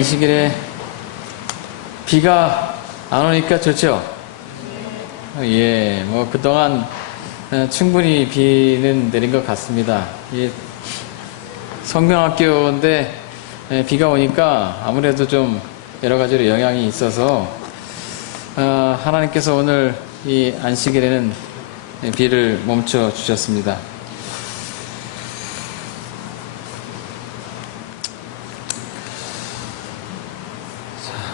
안식일에 비가 안 오니까 좋죠? 예, 그동안 충분히 비는 내린 것 같습니다. 성명학교인데 비가 오니까 아무래도 좀 여러 가지로 영향이 있어서 하나님께서 오늘 이 안식일에는 비를 멈춰 주셨습니다.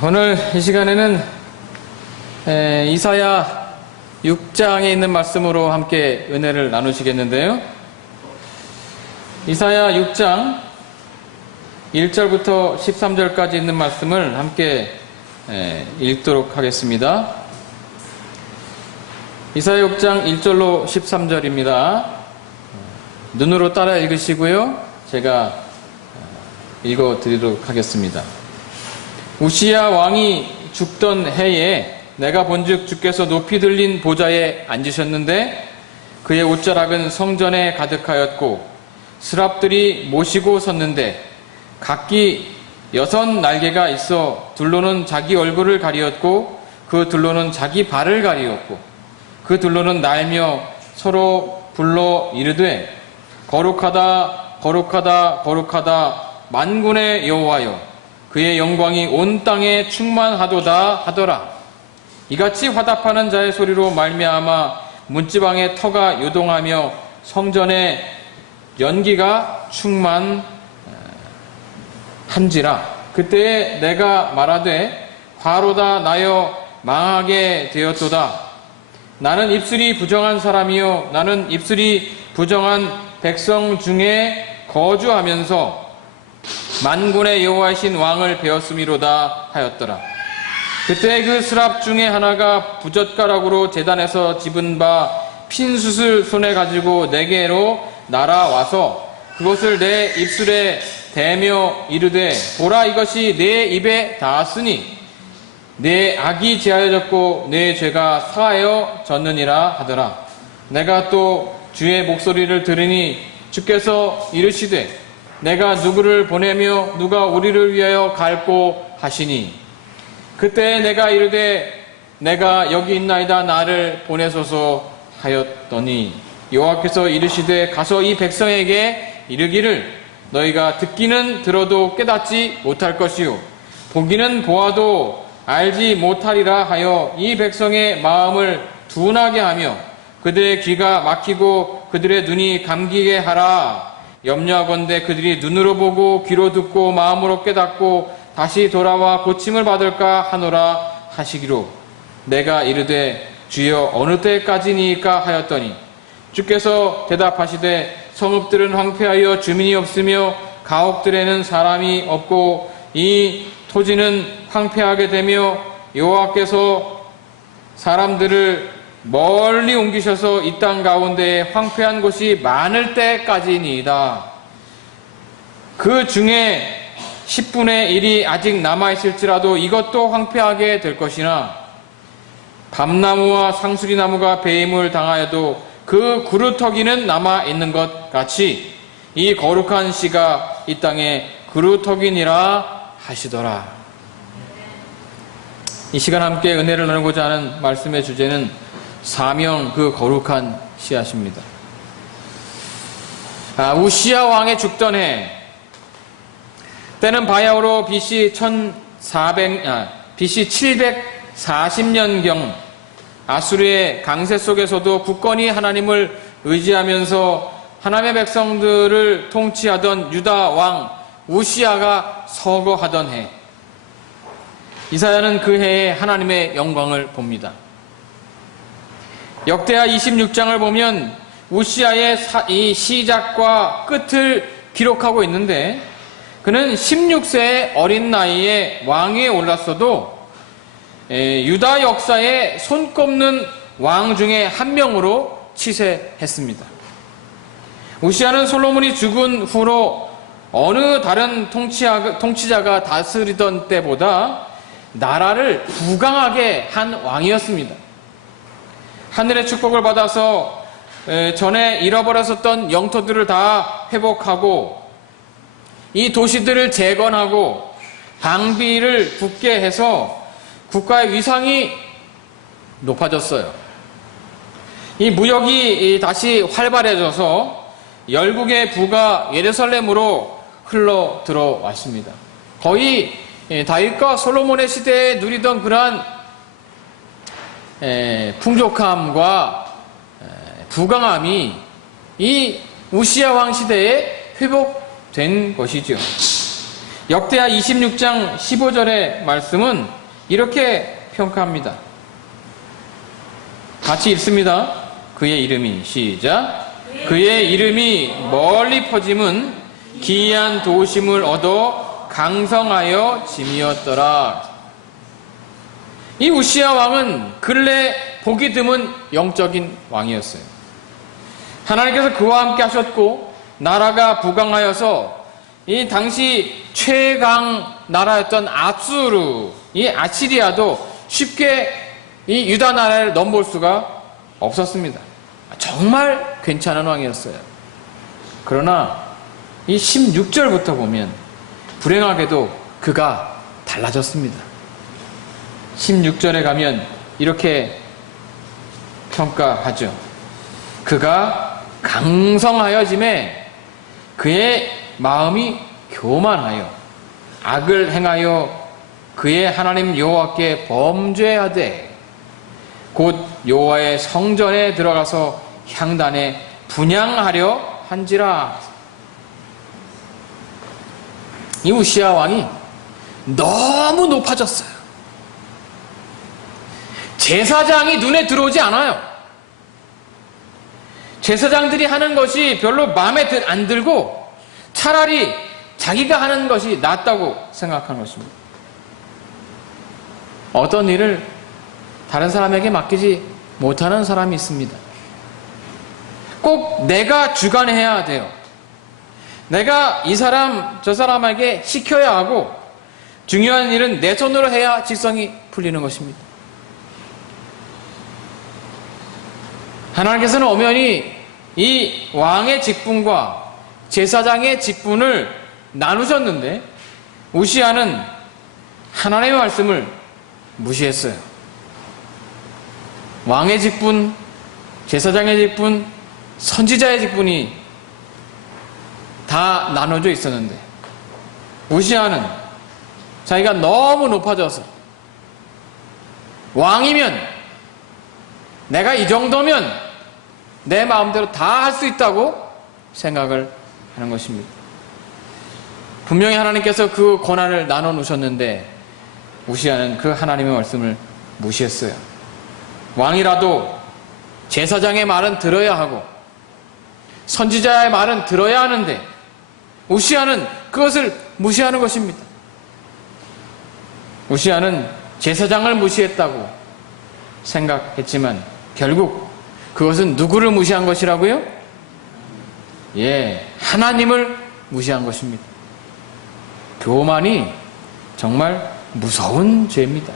오늘 이 시간에는 이사야 6장에 있는 말씀으로 함께 은혜를 나누시겠는데요. 이사야 6장 1절부터 13절까지 있는 말씀을 함께 읽도록 하겠습니다. 이사야 6장 1절로 13절입니다. 눈으로 따라 읽으시고요. 제가 읽어드리도록 하겠습니다. 우시야 왕이 죽던 해에 내가 본즉 주께서 높이 들린 보좌에 앉으셨는데 그의 옷자락은 성전에 가득하였고 스랍들이 모시고 섰는데 각기 6 날개가 있어 둘로는 자기 얼굴을 가리었고 그 둘로는 자기 발을 가리었고 그 둘로는 날며 서로 불러 이르되 거룩하다 거룩하다 거룩하다 만군의 여호와여 그의 영광이 온 땅에 충만하도다 하더라. 이같이 화답하는 자의 소리로 말미암아 문지방의 터가 요동하며 성전의 연기가 충만한지라. 그때에 내가 말하되 화로다 나여 망하게 되었도다. 나는 입술이 부정한 사람이요 나는 입술이 부정한 백성 중에 거주하면서 만군의 여호와이신 왕을 배웠음이로다 하였더라. 그때 그 스랍 중에 하나가 부젓가락으로 제단에서 집은 바 핀숯을 손에 가지고 내게로 날아와서 그것을 내 입술에 대며 이르되 보라 이것이 내 입에 닿았으니 내 악이 제하여졌고 내 죄가 사하여졌느니라 하더라. 내가 또 주의 목소리를 들으니 주께서 이르시되 내가 누구를 보내며 누가 우리를 위하여 갈꼬 하시니 그때 내가 이르되 내가 여기 있나이다 나를 보내소서 하였더니 여호와께서 이르시되 가서 이 백성에게 이르기를 너희가 듣기는 들어도 깨닫지 못할 것이요 보기는 보아도 알지 못하리라 하여 이 백성의 마음을 둔하게 하며 그들의 귀가 막히고 그들의 눈이 감기게 하라. 염려하건대 그들이 눈으로 보고 귀로 듣고 마음으로 깨닫고 다시 돌아와 고침을 받을까 하노라 하시기로 내가 이르되 주여 어느 때까지니까 하였더니 주께서 대답하시되 성읍들은 황폐하여 주민이 없으며 가옥들에는 사람이 없고 이 토지는 황폐하게 되며 여호와께서 사람들을 멀리 옮기셔서 이 땅 가운데에 황폐한 곳이 많을 때까지니이다. 그 중에 10분의 1이 아직 남아있을지라도 이것도 황폐하게 될 것이나 밤나무와 상수리나무가 배임을 당하여도 그 그루터기는 남아있는 것 같이 이 거룩한 씨가 이 땅에 그루터기니라 하시더라. 이 시간 함께 은혜를 나누고자 하는 말씀의 주제는 사명 그 거룩한 씨앗입니다. 우시야 왕의 죽던 해 때는 바야흐로 BC 740년경 아수르의 강세 속에서도 굳건히 하나님을 의지하면서 하나님의 백성들을 통치하던 유다 왕 우시야가 서거하던 해 이사야는 그 해에 하나님의 영광을 봅니다. 역대하 26장을 보면 우시야의 이 시작과 끝을 기록하고 있는데 그는 16세의 어린 나이에 왕위에 올랐어도 유다 역사에 손꼽는 왕 중에 한 명으로 치세했습니다. 우시야는 솔로몬이 죽은 후로 어느 다른 통치자가 다스리던 때보다 나라를 부강하게 한 왕이었습니다. 하늘의 축복을 받아서 전에 잃어버렸었던 영토들을 다 회복하고 이 도시들을 재건하고 방비를 붙게 해서 국가의 위상이 높아졌어요. 이 무역이 다시 활발해져서 열국의 부가 예루살렘으로 흘러 들어왔습니다. 거의 다윗과 솔로몬의 시대에 누리던 그러한 풍족함과 부강함이 이 우시야 왕 시대에 회복된 것이죠. 역대하 26장 15절의 말씀은 이렇게 평가합니다. 같이 읽습니다. 그의 이름이 시작. 그의 이름이 멀리 퍼짐은 기이한 도심을 얻어 강성하여 짐이었더라. 이 우시야 왕은 근래 보기 드문 영적인 왕이었어요. 하나님께서 그와 함께 하셨고 나라가 부강하여서 이 당시 최강 나라였던 압수르, 이 아시리아도 쉽게 이 유다 나라를 넘볼 수가 없었습니다. 정말 괜찮은 왕이었어요. 그러나 이 16절부터 보면 불행하게도 그가 달라졌습니다. 16절에 가면 이렇게 평가하죠. 그가 강성하여짐에 그의 마음이 교만하여 악을 행하여 그의 하나님 여호와께 범죄하되 곧 여호와의 성전에 들어가서 향단에 분향하려 한지라. 이 우시야 왕이 너무 높아졌어요. 제사장이 눈에 들어오지 않아요. 제사장들이 하는 것이 별로 마음에 안 들고 차라리 자기가 하는 것이 낫다고 생각하는 것입니다. 어떤 일을 다른 사람에게 맡기지 못하는 사람이 있습니다. 꼭 내가 주관해야 돼요. 내가 이 사람 저 사람에게 시켜야 하고 중요한 일은 내 손으로 해야 직성이 풀리는 것입니다. 하나님께서는 엄연히 이 왕의 직분과 제사장의 직분을 나누셨는데 우시야는 하나님의 말씀을 무시했어요. 왕의 직분, 제사장의 직분, 선지자의 직분이 다 나눠져 있었는데 우시야는 자기가 너무 높아져서 왕이면 내가 이 정도면 내 마음대로 다 할 수 있다고 생각을 하는 것입니다. 분명히 하나님께서 그 권한을 나눠 놓으셨는데 우시야는 그 하나님의 말씀을 무시했어요. 왕이라도 제사장의 말은 들어야 하고 선지자의 말은 들어야 하는데 우시야는 그것을 무시하는 것입니다. 우시야는 제사장을 무시했다고 생각했지만 결국 그것은 누구를 무시한 것이라고요? 하나님을 무시한 것입니다. 교만이 정말 무서운 죄입니다.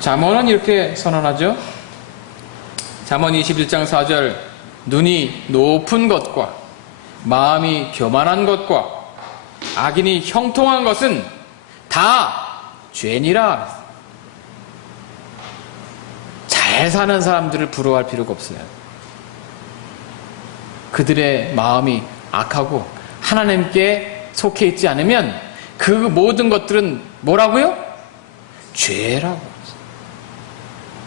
잠언은 이렇게 선언하죠. 잠언 21장 4절 눈이 높은 것과 마음이 교만한 것과 악인이 형통한 것은 다 죄니라. 잘 사는 사람들을 부러워할 필요가 없어요. 그들의 마음이 악하고 하나님께 속해 있지 않으면 그 모든 것들은 뭐라고요? 죄라고.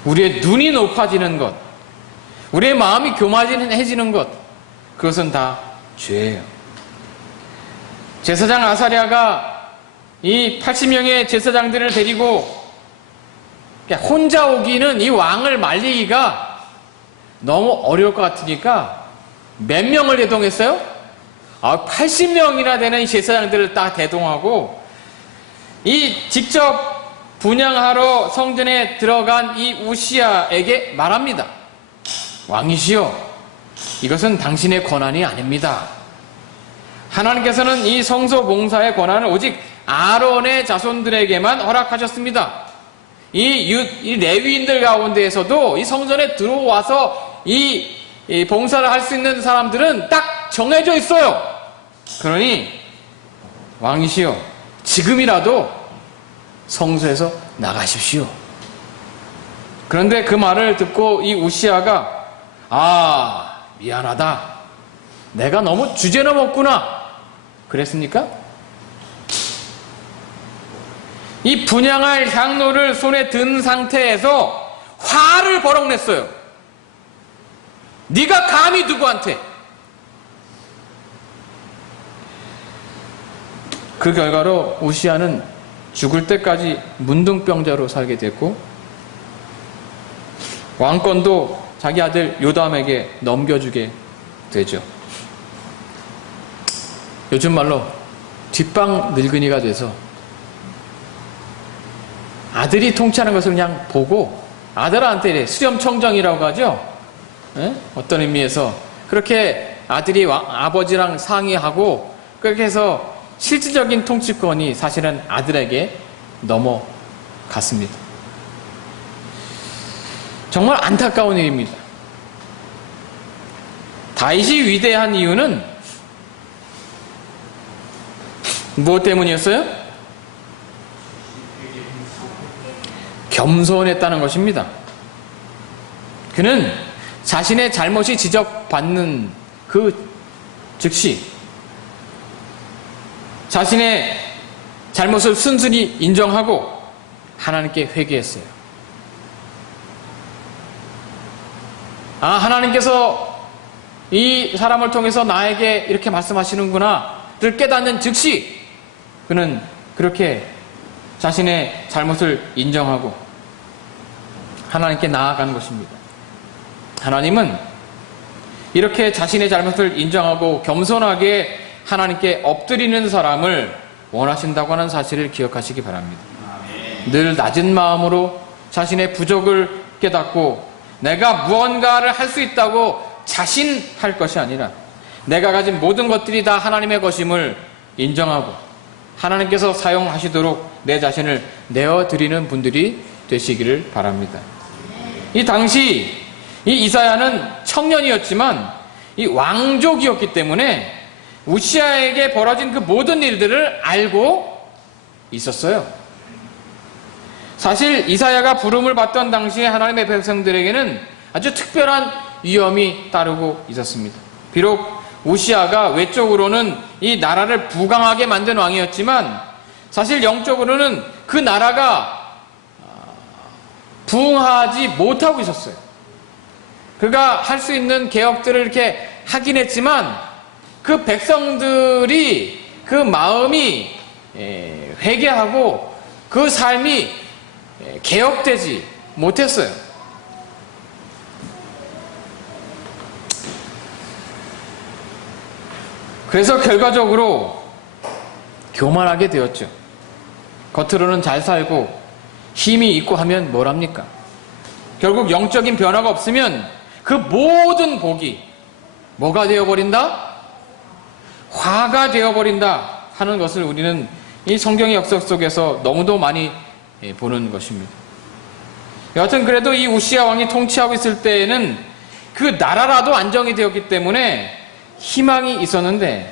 우리의 눈이 높아지는 것, 우리의 마음이 교만해지는 것, 그것은 다 죄예요. 제사장 아사랴가 이 80명의 제사장들을 데리고 혼자 오기는 이 왕을 말리기가 너무 어려울 것 같으니까 몇 명을 대동했어요? 80명이나 되는 제사장들을 다 대동하고 이 직접 분향하러 성전에 들어간 이 우시야에게 말합니다. 왕이시여, 이것은 당신의 권한이 아닙니다. 하나님께서는 이 성소 봉사의 권한을 오직 아론의 자손들에게만 허락하셨습니다. 이 레위인들 가운데에서도 이 성전에 들어와서 이 봉사를 할 수 있는 사람들은 딱 정해져 있어요. 그러니 왕이시여, 지금이라도 성소에서 나가십시오. 그런데 그 말을 듣고 이 우시아가 미안하다. 내가 너무 주제넘었구나. 그랬습니까? 이 분향할 향로를 손에 든 상태에서 화를 버럭 냈어요. 네가 감히 누구한테? 그 결과로 우시아는 죽을 때까지 문둥병자로 살게 됐고 왕권도 자기 아들 요담에게 넘겨주게 되죠. 요즘 말로 뒷방 늙은이가 돼서 아들이 통치하는 것을 그냥 보고 아들한테 수렴청정이라고 하죠. 에? 어떤 의미에서 그렇게 아들이 아버지랑 상의하고 그렇게 해서 실질적인 통치권이 사실은 아들에게 넘어갔습니다. 정말 안타까운 일입니다. 다윗이 위대한 이유는 무엇 때문이었어요? 겸손했다는 것입니다. 그는 자신의 잘못이 지적받는 그 즉시 자신의 잘못을 순순히 인정하고 하나님께 회개했어요. 하나님께서 이 사람을 통해서 나에게 이렇게 말씀하시는구나를 깨닫는 즉시 그는 그렇게 자신의 잘못을 인정하고 하나님께 나아가는 것입니다. 하나님은 이렇게 자신의 잘못을 인정하고 겸손하게 하나님께 엎드리는 사람을 원하신다고 하는 사실을 기억하시기 바랍니다. 늘 낮은 마음으로 자신의 부족을 깨닫고 내가 무언가를 할 수 있다고 자신할 것이 아니라 내가 가진 모든 것들이 다 하나님의 것임을 인정하고 하나님께서 사용하시도록 내 자신을 내어드리는 분들이 되시기를 바랍니다. 이 당시 이 이사야는 청년이었지만 이 왕족이었기 때문에 우시아에게 벌어진 그 모든 일들을 알고 있었어요. 사실 이사야가 부름을 받던 당시에 하나님의 백성들에게는 아주 특별한 위험이 따르고 있었습니다. 비록 우시아가 외적으로는 이 나라를 부강하게 만든 왕이었지만 사실 영적으로는 그 나라가 부흥하지 못하고 있었어요. 그가 할 수 있는 개혁들을 이렇게 하긴 했지만 그 백성들이 그 마음이 회개하고 그 삶이 개혁되지 못했어요. 그래서 결과적으로 교만하게 되었죠. 겉으로는 잘 살고 힘이 있고 하면 뭘 합니까? 결국 영적인 변화가 없으면 그 모든 복이 뭐가 되어버린다? 화가 되어버린다 하는 것을 우리는 이 성경의 역사 속에서 너무도 많이 보는 것입니다. 여하튼 그래도 이 우시아 왕이 통치하고 있을 때에는 그 나라라도 안정이 되었기 때문에 희망이 있었는데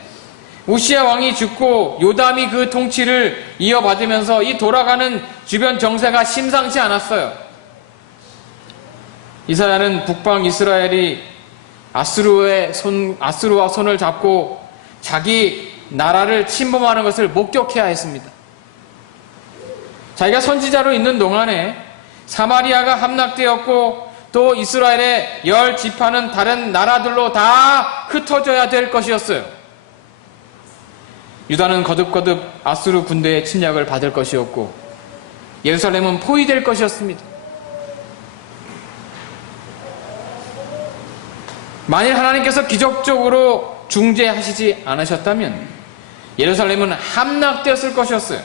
우시아 왕이 죽고 요담이 그 통치를 이어받으면서 이 돌아가는 주변 정세가 심상치 않았어요. 이사야는 북방 이스라엘이 아수르와 손을 잡고 자기 나라를 침범하는 것을 목격해야 했습니다. 자기가 선지자로 있는 동안에 사마리아가 함락되었고 또 이스라엘의 10지파는 다른 나라들로 다 흩어져야 될 것이었어요. 유다는 거듭거듭 아수르 군대의 침략을 받을 것이었고 예루살렘은 포위될 것이었습니다. 만일 하나님께서 기적적으로 중재하시지 않으셨다면 예루살렘은 함락되었을 것이었어요.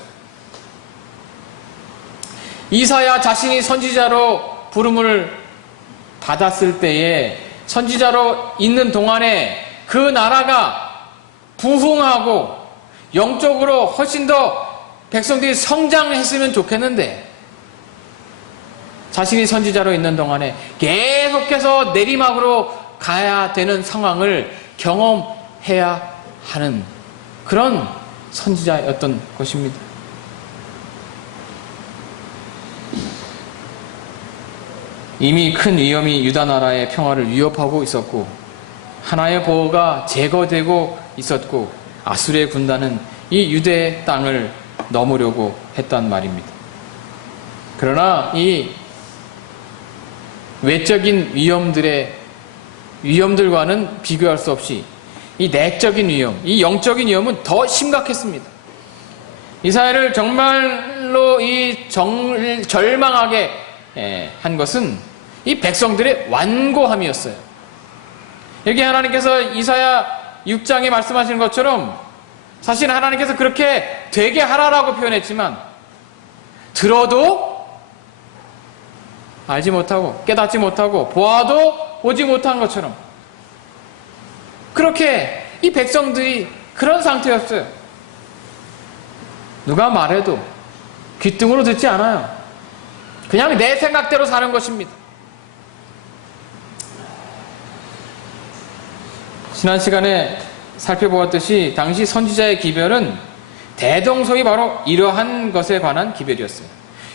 이사야 자신이 선지자로 부름을 받았을 때에 선지자로 있는 동안에 그 나라가 부흥하고 영적으로 훨씬 더 백성들이 성장했으면 좋겠는데 자신이 선지자로 있는 동안에 계속해서 내리막으로 가야 되는 상황을 경험해야 하는 그런 선지자였던 것입니다. 이미 큰 위험이 유다 나라의 평화를 위협하고 있었고 하나의 보호가 제거되고 있었고 아수르의 군단은 이 유대의 땅을 넘으려고 했단 말입니다. 그러나 이 외적인 위험들과는 비교할 수 없이 이 내적인 위험, 이 영적인 위험은 더 심각했습니다. 이스라엘을 정말로 절망하게 한 것은 이 백성들의 완고함이었어요. 여기 하나님께서 이사야 6장에 말씀하시는 것처럼 사실 하나님께서 그렇게 되게 하라라고 표현했지만 들어도 알지 못하고 깨닫지 못하고 보아도 보지 못한 것처럼 그렇게 이 백성들이 그런 상태였어요. 누가 말해도 귀등으로 듣지 않아요. 그냥 내 생각대로 사는 것입니다. 지난 시간에 살펴보았듯이 당시 선지자의 기별은 대동소이 바로 이러한 것에 관한 기별이었어요.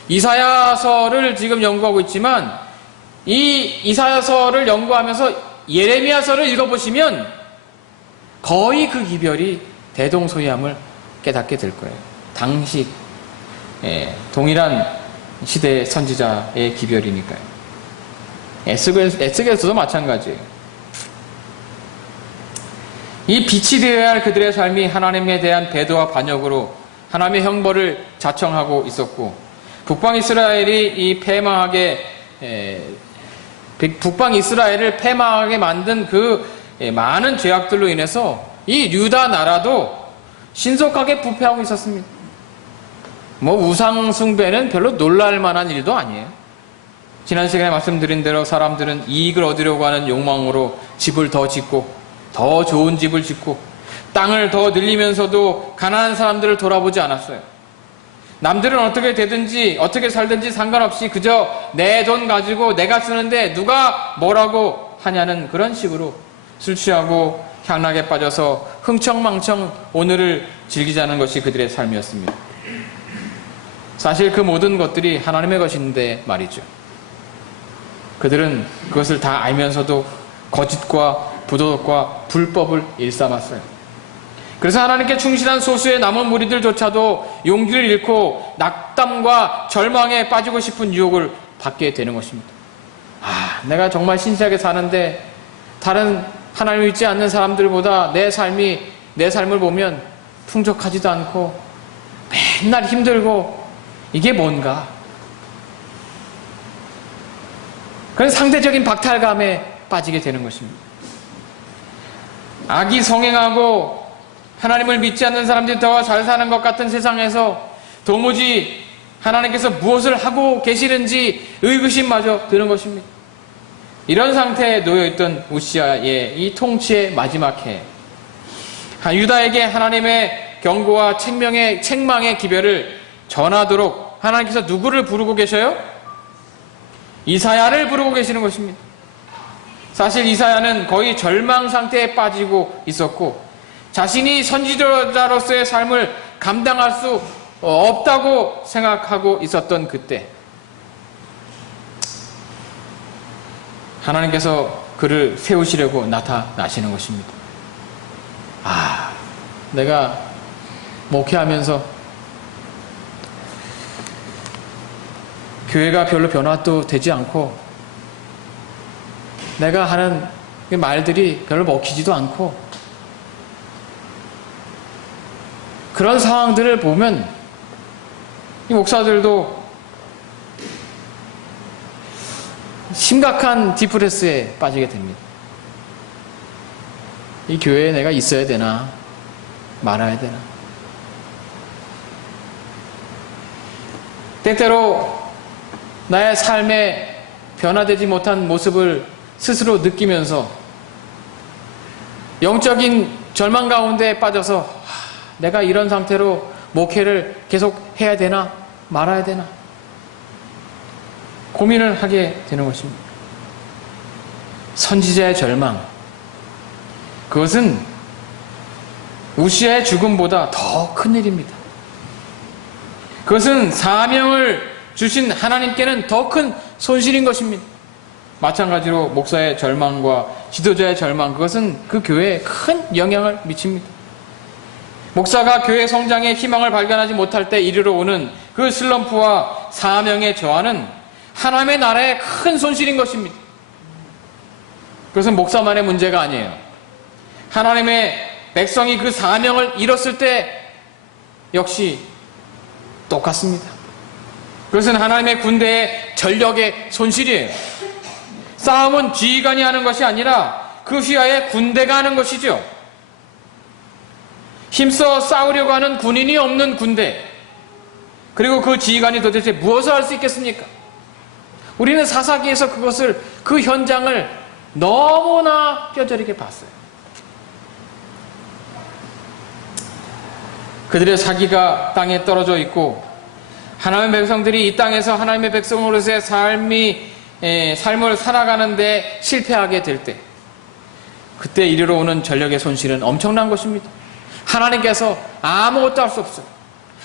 이사야서를 지금 연구하고 있지만 이 이사야서를 연구하면서 예레미야서를 읽어보시면 거의 그 기별이 대동소이함을 깨닫게 될 거예요. 당시 동일한 시대의 선지자의 기별이니까요. 에스겔서도 마찬가지예요. 이 빛이 되어야 할 그들의 삶이 하나님에 대한 배도와 반역으로 하나님의 형벌을 자청하고 있었고 북방 이스라엘을 패망하게 만든 그 많은 죄악들로 인해서 이 유다 나라도 신속하게 부패하고 있었습니다. 우상 숭배는 별로 놀랄 만한 일도 아니에요. 지난 시간에 말씀드린 대로 사람들은 이익을 얻으려고 하는 욕망으로 집을 더 짓고 더 좋은 집을 짓고 땅을 더 늘리면서도 가난한 사람들을 돌아보지 않았어요. 남들은 어떻게 되든지 어떻게 살든지 상관없이 그저 내 돈 가지고 내가 쓰는데 누가 뭐라고 하냐는 그런 식으로 술 취하고 향락에 빠져서 흥청망청 오늘을 즐기자는 것이 그들의 삶이었습니다. 사실 그 모든 것들이 하나님의 것인데 말이죠. 그들은 그것을 다 알면서도 거짓과 부도덕과 불법을 일삼았어요. 그래서 하나님께 충실한 소수의 남은 무리들조차도 용기를 잃고 낙담과 절망에 빠지고 싶은 유혹을 받게 되는 것입니다. 내가 정말 신실하게 사는데 다른 하나님을 믿지 않는 사람들보다 내 삶을 보면 풍족하지도 않고 맨날 힘들고 이게 뭔가? 그런 상대적인 박탈감에 빠지게 되는 것입니다. 악이 성행하고 하나님을 믿지 않는 사람들이 더 잘 사는 것 같은 세상에서 도무지 하나님께서 무엇을 하고 계시는지 의구심마저 드는 것입니다. 이런 상태에 놓여있던 우시아의 이 통치의 마지막 해, 유다에게 하나님의 경고와 책망의 기별을 전하도록 하나님께서 누구를 부르고 계셔요? 이사야를 부르고 계시는 것입니다. 사실 이사야는 거의 절망 상태에 빠지고 있었고 자신이 선지자로서의 삶을 감당할 수 없다고 생각하고 있었던 그때 하나님께서 그를 세우시려고 나타나시는 것입니다. 내가 목회하면서 교회가 별로 변화도 되지 않고 내가 하는 말들이 별로 먹히지도 않고 그런 상황들을 보면 이 목사들도 심각한 디프레스에 빠지게 됩니다. 이 교회에 내가 있어야 되나 말아야 되나. 때때로 나의 삶에 변화되지 못한 모습을 스스로 느끼면서 영적인 절망 가운데 빠져서 내가 이런 상태로 목회를 계속 해야 되나 말아야 되나 고민을 하게 되는 것입니다. 선지자의 절망, 그것은 우시아의 죽음보다 더 큰 일입니다. 그것은 사명을 주신 하나님께는 더 큰 손실인 것입니다. 마찬가지로 목사의 절망과 지도자의 절망, 그것은 그 교회에 큰 영향을 미칩니다. 목사가 교회 성장의 희망을 발견하지 못할 때 이르러 오는 그 슬럼프와 사명의 저하는 하나님의 나라의 큰 손실인 것입니다. 그것은 목사만의 문제가 아니에요. 하나님의 백성이 그 사명을 잃었을 때 역시 똑같습니다. 그것은 하나님의 군대의 전력의 손실이에요. 싸움은 지휘관이 하는 것이 아니라 그 휘하에 군대가 하는 것이죠. 힘써 싸우려고 하는 군인이 없는 군대, 그리고 그 지휘관이 도대체 무엇을 할 수 있겠습니까? 우리는 사사기에서 그것을, 그 현장을 너무나 뼈저리게 봤어요. 그들의 사기가 땅에 떨어져 있고 하나님의 백성들이 이 땅에서 하나님의 백성으로서의 삶을 살아가는데 실패하게 될 때, 그때 이르러 오는 전력의 손실은 엄청난 것입니다. 하나님께서 아무것도 할 수 없어요.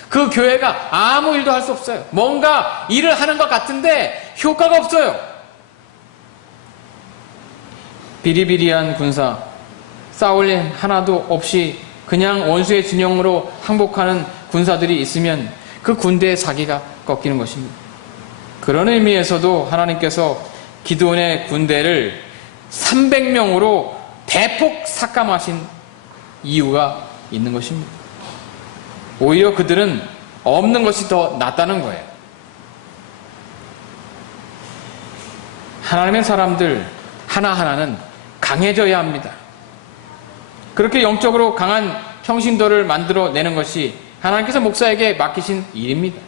그 교회가 아무 일도 할 수 없어요. 뭔가 일을 하는 것 같은데 효과가 없어요. 비리비리한 군사, 싸울 일 하나도 없이 그냥 원수의 진영으로 항복하는 군사들이 있으면 그 군대의 사기가 꺾이는 것입니다. 그런 의미에서도 하나님께서 기드온의 군대를 300명으로 대폭 삭감하신 이유가 있는 것입니다. 오히려 그들은 없는 것이 더 낫다는 거예요. 하나님의 사람들 하나하나는 강해져야 합니다. 그렇게 영적으로 강한 평신도를 만들어내는 것이 하나님께서 목사에게 맡기신 일입니다.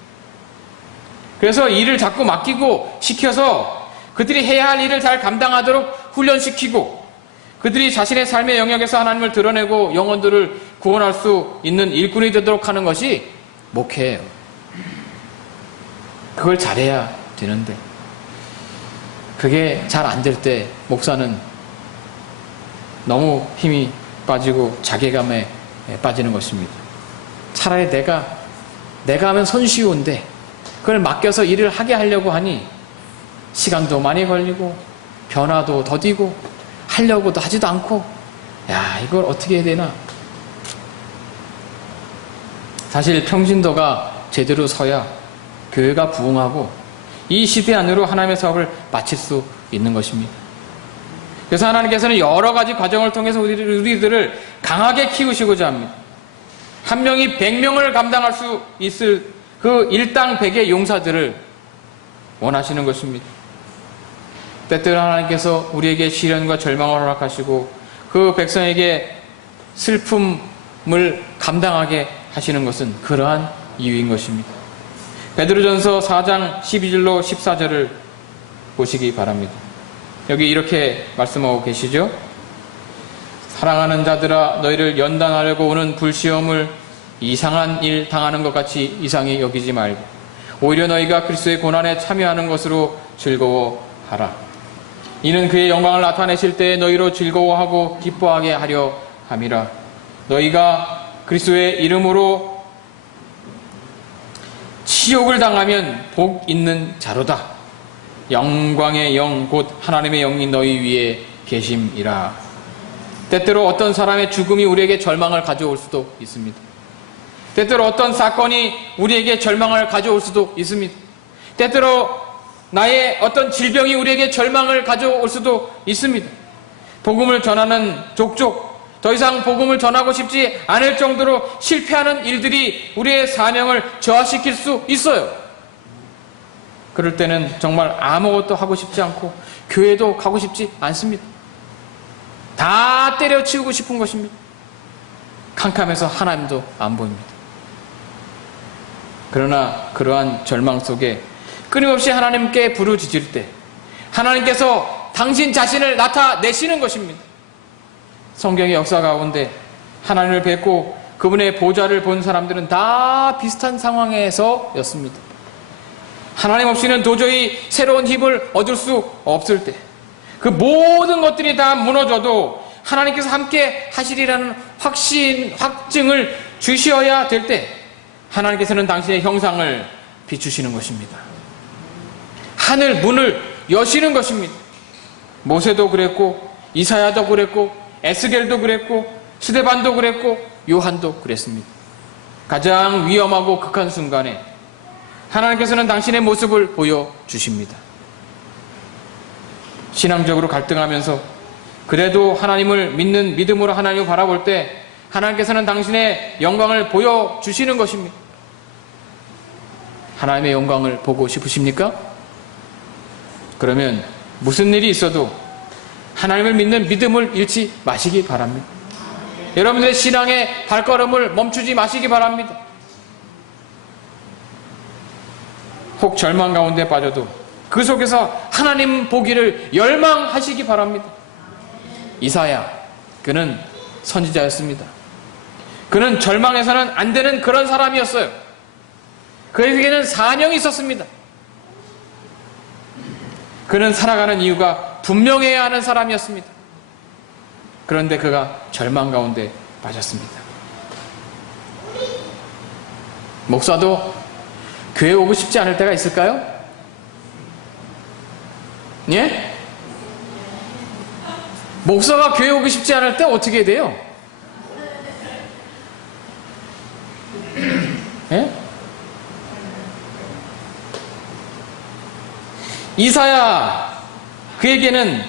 그래서 일을 자꾸 맡기고 시켜서 그들이 해야 할 일을 잘 감당하도록 훈련시키고, 그들이 자신의 삶의 영역에서 하나님을 드러내고 영혼들을 구원할 수 있는 일꾼이 되도록 하는 것이 목회예요. 그걸 잘해야 되는데 그게 잘 안 될 때 목사는 너무 힘이 빠지고 자괴감에 빠지는 것입니다. 차라리 내가 하면 손쉬운데 그걸 맡겨서 일을 하게 하려고 하니 시간도 많이 걸리고 변화도 더디고 하려고도 하지도 않고, 야, 이걸 어떻게 해야 되나. 사실 평신도가 제대로 서야 교회가 부흥하고 이 시대 안으로 하나님의 사업을 마칠 수 있는 것입니다. 그래서 하나님께서는 여러 가지 과정을 통해서 우리들을 강하게 키우시고자 합니다. 한 명이 100명을 감당할 수 있을 그 일당 100의 용사들을 원하시는 것입니다. 때때로 하나님께서 우리에게 시련과 절망을 허락하시고 그 백성에게 슬픔을 감당하게 하시는 것은 그러한 이유인 것입니다. 베드로전서 4장 12절로 14절을 보시기 바랍니다. 여기 이렇게 말씀하고 계시죠. 사랑하는 자들아, 너희를 연단하려고 오는 불시험을 이상한 일 당하는 것 같이 이상히 여기지 말고 오히려 너희가 그리스도의 고난에 참여하는 것으로 즐거워하라. 이는 그의 영광을 나타내실 때에 너희로 즐거워하고 기뻐하게 하려 함이라. 너희가 그리스도의 이름으로 치욕을 당하면 복 있는 자로다. 영광의 영 곧 하나님의 영이 너희 위에 계심이라. 때때로 어떤 사람의 죽음이 우리에게 절망을 가져올 수도 있습니다. 때때로 어떤 사건이 우리에게 절망을 가져올 수도 있습니다. 때때로 나의 어떤 질병이 우리에게 절망을 가져올 수도 있습니다. 복음을 전하는 족족, 더 이상 복음을 전하고 싶지 않을 정도로 실패하는 일들이 우리의 사명을 저하시킬 수 있어요. 그럴 때는 정말 아무것도 하고 싶지 않고 교회도 가고 싶지 않습니다. 다 때려치우고 싶은 것입니다. 캄캄해서 하나님도 안 보입니다. 그러나 그러한 절망 속에 끊임없이 하나님께 부르짖을 때 하나님께서 당신 자신을 나타내시는 것입니다. 성경의 역사 가운데 하나님을 뵙고 그분의 보좌를 본 사람들은 다 비슷한 상황에서였습니다. 하나님 없이는 도저히 새로운 힘을 얻을 수 없을 때, 그 모든 것들이 다 무너져도 하나님께서 함께 하시리라는 확증을 주셔야 될 때 하나님께서는 당신의 형상을 비추시는 것입니다. 하늘 문을 여시는 것입니다. 모세도 그랬고 이사야도 그랬고 에스겔도 그랬고 스데반도 그랬고 요한도 그랬습니다. 가장 위험하고 극한 순간에 하나님께서는 당신의 모습을 보여주십니다. 신앙적으로 갈등하면서 그래도 하나님을 믿는 믿음으로 하나님을 바라볼 때 하나님께서는 당신의 영광을 보여주시는 것입니다. 하나님의 영광을 보고 싶으십니까? 그러면 무슨 일이 있어도 하나님을 믿는 믿음을 잃지 마시기 바랍니다. 여러분들의 신앙의 발걸음을 멈추지 마시기 바랍니다. 혹 절망 가운데 빠져도 그 속에서 하나님 보기를 열망하시기 바랍니다. 이사야, 그는 선지자였습니다. 그는 절망해서는 안 되는 그런 사람이었어요. 그에게는 사명이 있었습니다. 그는 살아가는 이유가 분명해야 하는 사람이었습니다. 그런데 그가 절망 가운데 빠졌습니다. 목사도 교회 오고 싶지 않을 때가 있을까요? 예? 목사가 교회 오고 싶지 않을 때 어떻게 돼요? 예? 이사야, 그에게는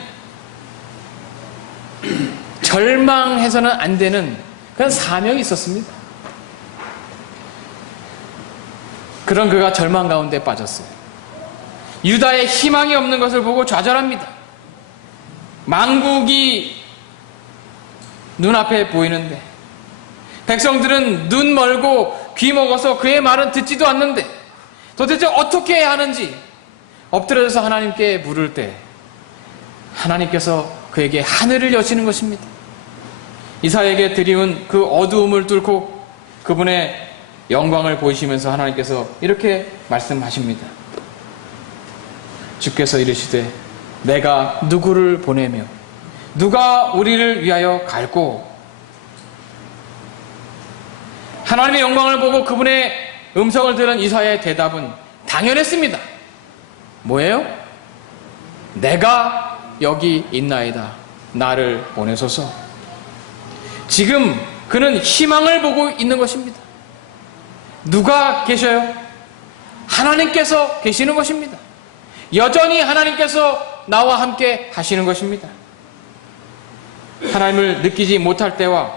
절망해서는 안 되는 그런 사명이 있었습니다. 그런 그가 절망 가운데 빠졌어요. 유다의 희망이 없는 것을 보고 좌절합니다. 망국이 눈앞에 보이는데 백성들은 눈 멀고 귀 먹어서 그의 말은 듣지도 않는데 도대체 어떻게 해야 하는지 엎드려져서 하나님께 물을 때 하나님께서 그에게 하늘을 여시는 것입니다. 이사야에게 드리운 그 어두움을 뚫고 그분의 영광을 보이시면서 하나님께서 이렇게 말씀하십니다. 주께서 이르시되 내가 누구를 보내며 누가 우리를 위하여 갈고. 하나님의 영광을 보고 그분의 음성을 들은 이사야의 대답은 당연했습니다. 뭐예요? 내가 여기 있나이다. 나를 보내소서. 지금 그는 희망을 보고 있는 것입니다. 누가 계셔요? 하나님께서 계시는 것입니다. 여전히 하나님께서 나와 함께 하시는 것입니다. 하나님을 느끼지 못할 때와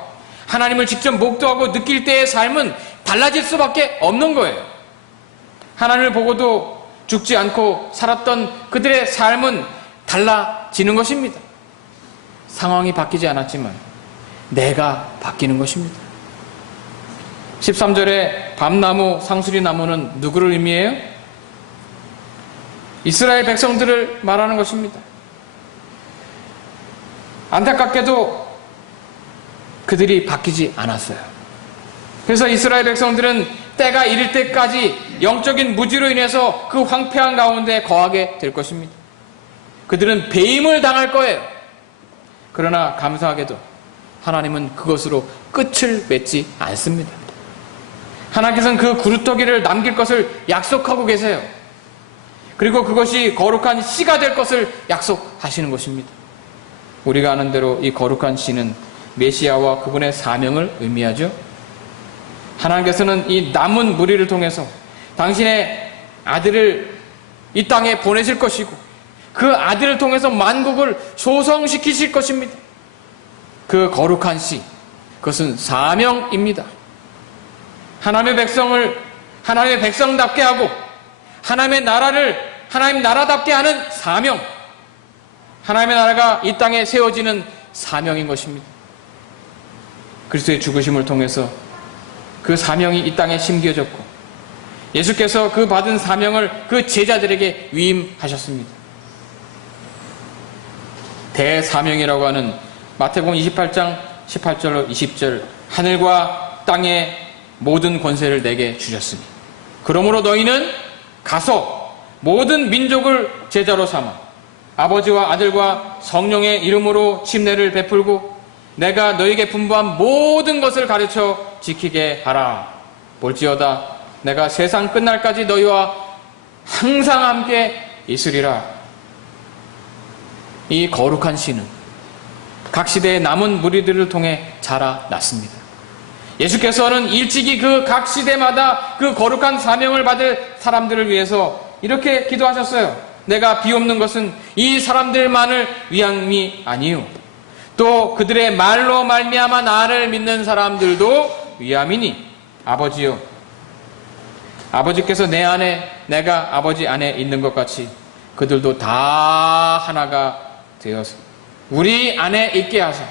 하나님을 직접 목도하고 느낄 때의 삶은 달라질 수밖에 없는 거예요. 하나님을 보고도 죽지 않고 살았던 그들의 삶은 달라지는 것입니다. 상황이 바뀌지 않았지만 내가 바뀌는 것입니다. 13절에 밤나무, 상수리 나무는 누구를 의미해요? 이스라엘 백성들을 말하는 것입니다. 안타깝게도 그들이 바뀌지 않았어요. 그래서 이스라엘 백성들은 때가 이를 때까지 영적인 무지로 인해서 그 황폐한 가운데 거하게 될 것입니다. 그들은 배임을 당할 거예요. 그러나 감사하게도 하나님은 그것으로 끝을 맺지 않습니다. 하나님께서는 그 구루터기를 남길 것을 약속하고 계세요. 그리고 그것이 거룩한 씨가 될 것을 약속하시는 것입니다. 우리가 아는 대로 이 거룩한 씨는 메시아와 그분의 사명을 의미하죠. 하나님께서는 이 남은 무리를 통해서 당신의 아들을 이 땅에 보내실 것이고 그 아들을 통해서 만국을 소성시키실 것입니다. 그 거룩한 씨, 그것은 사명입니다. 하나님의 백성을 하나님의 백성답게 하고 하나님의 나라를 하나님 나라답게 하는 사명, 하나님의 나라가 이 땅에 세워지는 사명인 것입니다. 그리스도의 죽으심을 통해서 그 사명이 이 땅에 심겨졌고 예수께서 그 받은 사명을 그 제자들에게 위임하셨습니다. 대사명이라고 하는 마태복음 28장 18절로 20절, 하늘과 땅의 모든 권세를 내게 주셨으니 그러므로 너희는 가서 모든 민족을 제자로 삼아 아버지와 아들과 성령의 이름으로 침례를 베풀고 내가 너희에게 분부한 모든 것을 가르쳐 지키게 하라. 볼지어다 내가 세상 끝날까지 너희와 항상 함께 있으리라. 이 거룩한 씨는 각 시대의 남은 무리들을 통해 자라났습니다. 예수께서는 일찍이 그 각 시대마다 그 거룩한 사명을 받을 사람들을 위해서 이렇게 기도하셨어요. 내가 비옵는 것은 이 사람들만을 위함이 아니요 또 그들의 말로 말미암아 나를 믿는 사람들도 위함이니 아버지요 아버지께서 내 안에 내가 아버지 안에 있는 것 같이 그들도 다 하나가 되어서 우리 안에 있게 하사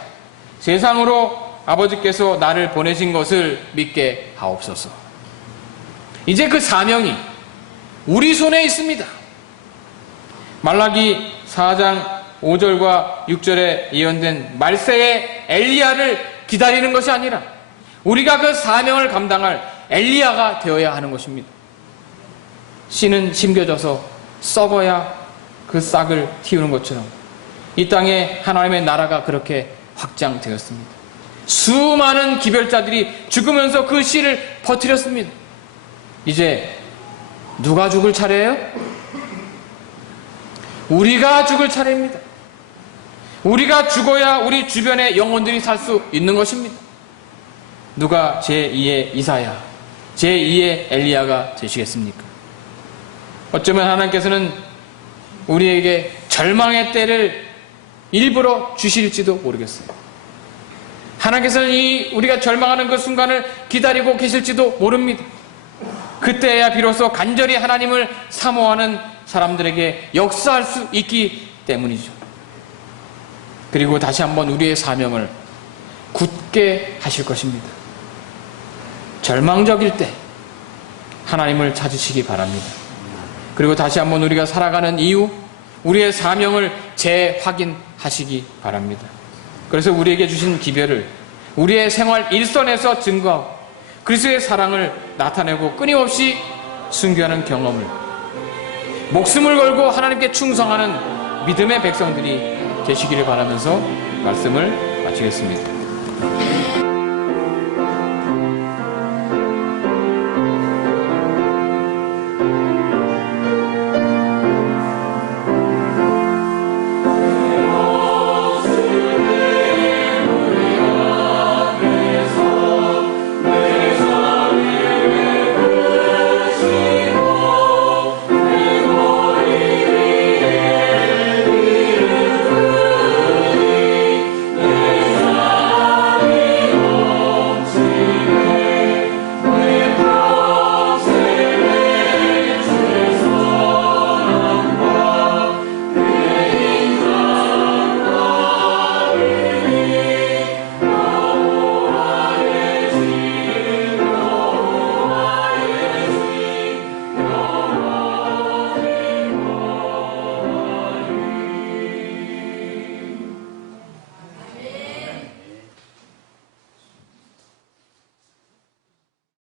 세상으로 아버지께서 나를 보내신 것을 믿게 하옵소서. 이제 그 사명이 우리 손에 있습니다. 말라기 4장 5절과 6절에 예언된 말세의 엘리야를 기다리는 것이 아니라 우리가 그 사명을 감당할 엘리야가 되어야 하는 것입니다. 씨는 심겨져서 썩어야 그 싹을 틔우는 것처럼 이 땅에 하나님의 나라가 그렇게 확장되었습니다. 수많은 기별자들이 죽으면서 그 씨를 퍼뜨렸습니다. 이제 누가 죽을 차례예요? 우리가 죽을 차례입니다. 우리가 죽어야 우리 주변의 영혼들이 살 수 있는 것입니다. 누가 제2의 이사야, 제2의 엘리야가 되시겠습니까? 어쩌면 하나님께서는 우리에게 절망의 때를 일부러 주실지도 모르겠어요. 하나님께서는 우리가 절망하는 그 순간을 기다리고 계실지도 모릅니다. 그때야 비로소 간절히 하나님을 사모하는 사람들에게 역사할 수 있기 때문이죠. 그리고 다시 한번 우리의 사명을 굳게 하실 것입니다. 절망적일 때 하나님을 찾으시기 바랍니다. 그리고 다시 한번 우리가 살아가는 이유, 우리의 사명을 재확인하시기 바랍니다. 그래서 우리에게 주신 기별을 우리의 생활 일선에서 증거하고 그리스도의 사랑을 나타내고 끊임없이 순교하는 경험을 목숨을 걸고 하나님께 충성하는 믿음의 백성들이 되시기를 바라면서 말씀을 마치겠습니다.